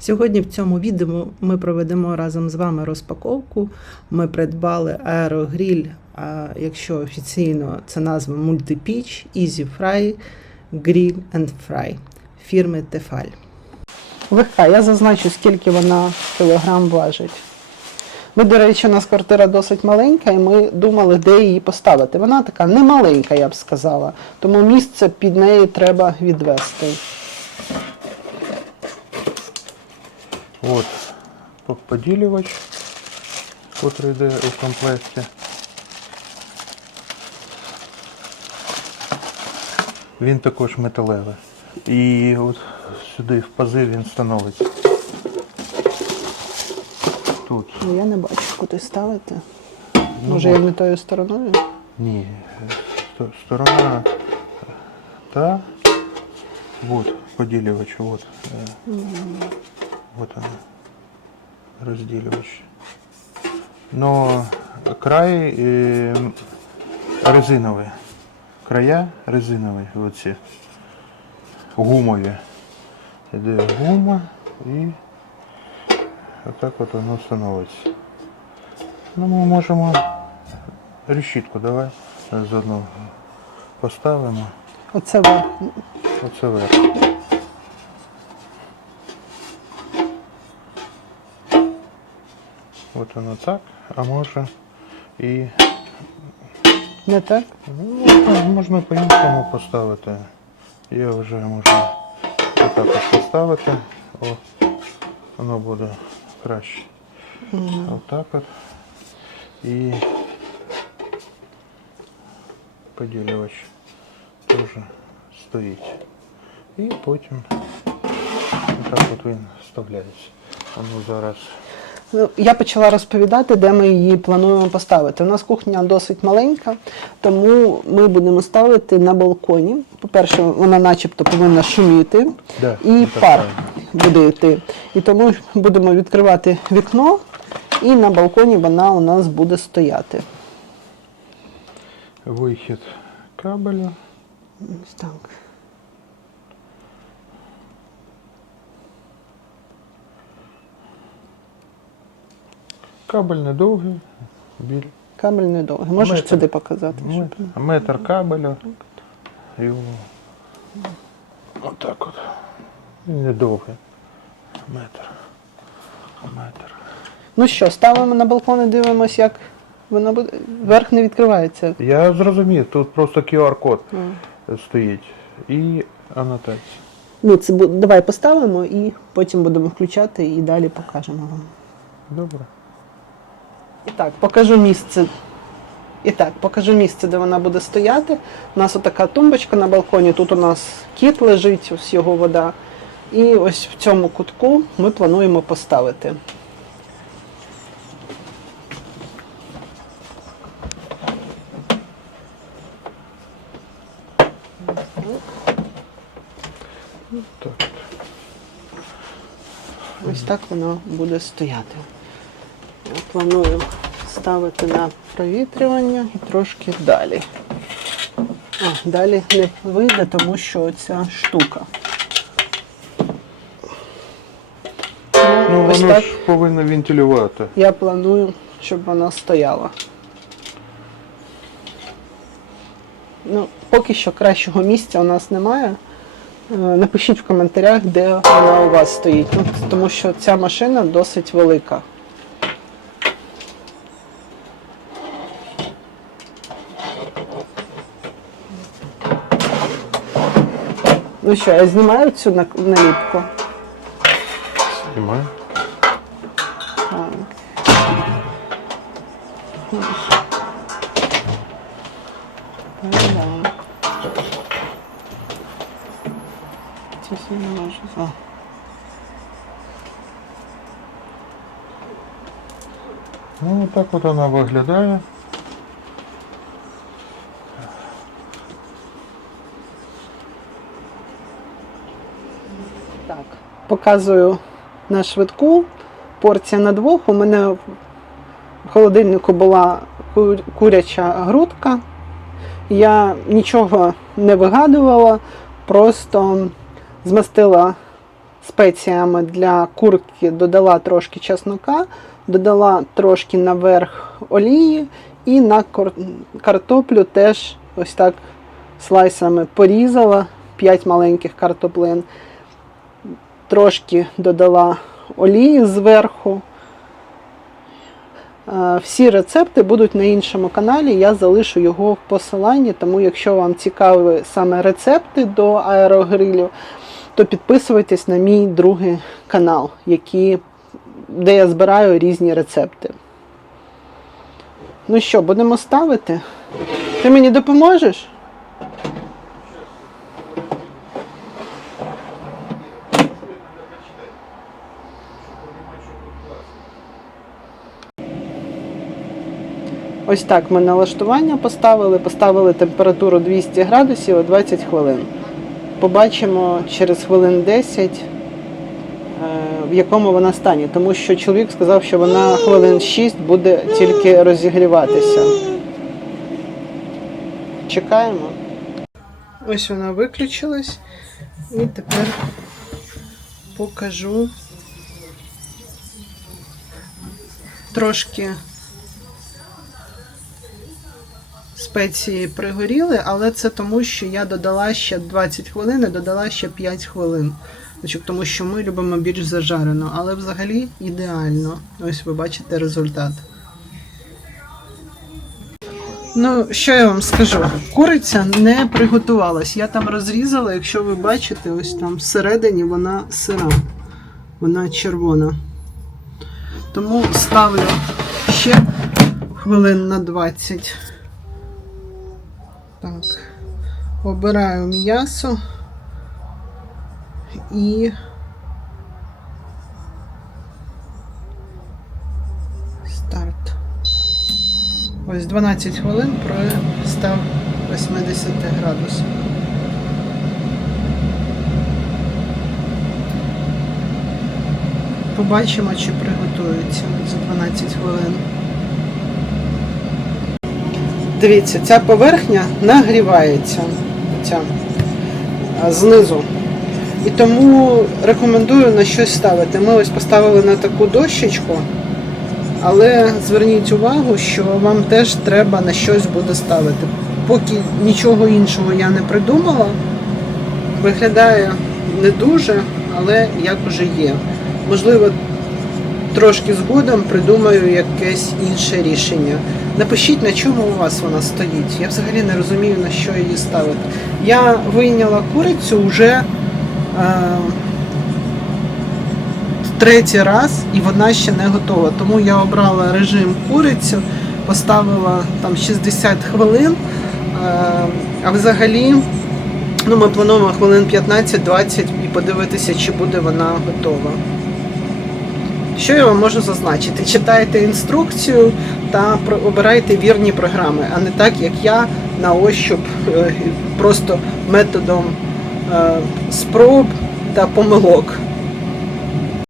Сьогодні в цьому відео ми проведемо разом з вами розпаковку. Ми придбали аерогріль, якщо офіційно це назва Multipitch Easy Fry Grill and Fry фірми Tefal. Легка, я зазначу, скільки вона кілограм важить. Ми, до речі, у нас квартира досить маленька, і ми думали, де її поставити. Вона така не маленька, я б сказала, тому місце під неї треба відвести. От поділювач, котрий йде у комплекті. Він також металевий. І от сюди в пази він становиться. Тут. Ну, я не бачу, куди ставити. Ну, Може, я не тою стороною? Ні. Сторона та вот поділювач, вот. е, Вот она. Розділювач. Но край е, резиновий. Края резинові, оці. Гумові. Іде гума і отак от воно становиться. Ну, ми можемо решітку давай заодно поставимо. Оце верх. Оце верх. От воно так, а може і Не так? ну, так, можна по-іншому поставити. Я вже можу отак от поставити. О, воно буде краще. Отак от. І поділювач теж стоїть. І потім отак от він вставляється. Воно зараз. Ну, Я почала розповідати, де ми її плануємо поставити. У нас кухня досить маленька, тому ми будемо ставити на балконі. По-перше, вона начебто повинна шуміти, Да, і пар правильно. буде йти. І тому будемо відкривати вікно, і на балконі вона у нас буде стояти. Вихід кабеля. Ось так. Кабель недовгий, біль. Кабель недовгий. Можеш Метр. сюди показати? щоб- Метр, метр кабелю. І о- отак от. Він Недовгий. Метр. Метр. Ну що, ставимо на балкон і дивимося, як вона буде. Верх не відкривається. Я зрозумів, тут просто QR-код стоїть. І анотація. Ну, це бу- давай поставимо і потім будемо включати і далі покажемо вам. Добре. І так, покажу місце. І так, покажу місце, де вона буде стояти. У нас отака тумбочка на балконі. Тут у нас кіт лежить, ось його вода. І ось в цьому кутку ми плануємо поставити. Ось так воно буде стояти. Планую ставити на провітрювання і трошки далі. А, далі не вийде, тому що ця штука. Ну, ось воно так ж повинно вентилювати. я планую, щоб вона стояла. Ну, поки що кращого місця у нас немає. Е, Напишіть в коментарях, де вона у вас стоїть. Ну, тому що ця машина досить велика. Ну що, я знімаю цю на- наліпку. Знімаю. Так. Ну. Не можу. О. Ну, так от вона виглядає. Так. Показую на швидку. Порція на двох. У мене в холодильнику була куряча грудка. Я нічого не вигадувала, просто змастила спеціями для курки додала трошки чеснока, додала трошки наверх олії і на картоплю теж ось так слайсами порізала 5 маленьких картоплин. Трошки додала олії зверху. Е, Всі рецепти будуть на іншому каналі. Я залишу його в посиланні, тому якщо вам цікаві саме рецепти до аерогрилю, то підписуйтесь на мій другий канал, який, де я збираю різні рецепти. Ну що, будемо ставити? Ти мені допоможеш? Ось так ми налаштування поставили, поставили температуру 200 градусів о 20 хвилин. Побачимо через хвилин 10, е, в якому вона стані, тому що чоловік сказав, що вона хвилин 6 буде тільки розігріватися. Чекаємо. Ось вона виключилась. І тепер покажу трошки спеції пригоріли, але це тому, що я додала ще 20 хвилин і додала ще 5 хвилин. Тому що ми любимо більш зажарено, але взагалі ідеально. Ось ви бачите результат. Ну, що я вам скажу? Куриця не приготувалась. Я там розрізала, якщо ви бачите, ось там всередині вона сира, вона червона. Тому ставлю ще хвилин на 20. Так. Обираю м'ясо і старт. Ось 12 хвилин при 180 градусів. Побачимо, чи приготується за 12 хвилин. Дивіться, ця поверхня нагрівається ця, знизу. І тому рекомендую на щось ставити. Ми ось поставили на таку дощечку, але зверніть увагу, що вам теж треба на щось буде ставити. Поки нічого іншого я не придумала, виглядає не дуже, але як уже є. Можливо, трошки згодом придумаю якесь інше рішення. Напишіть, на чому у вас вона стоїть. Я взагалі не розумію, на що її ставити. Я вийняла курицю вже е, третій раз, і вона ще не готова. Тому я обрала режим курицю, поставила там 60 хвилин. Е, а взагалі, ну, ми плануємо хвилин 15-20 і подивитися, чи буде вона готова. Що я вам можу зазначити? Читайте інструкцію та обирайте вірні програми, а не так, як я на ощуп, е, просто методом е, спроб та помилок.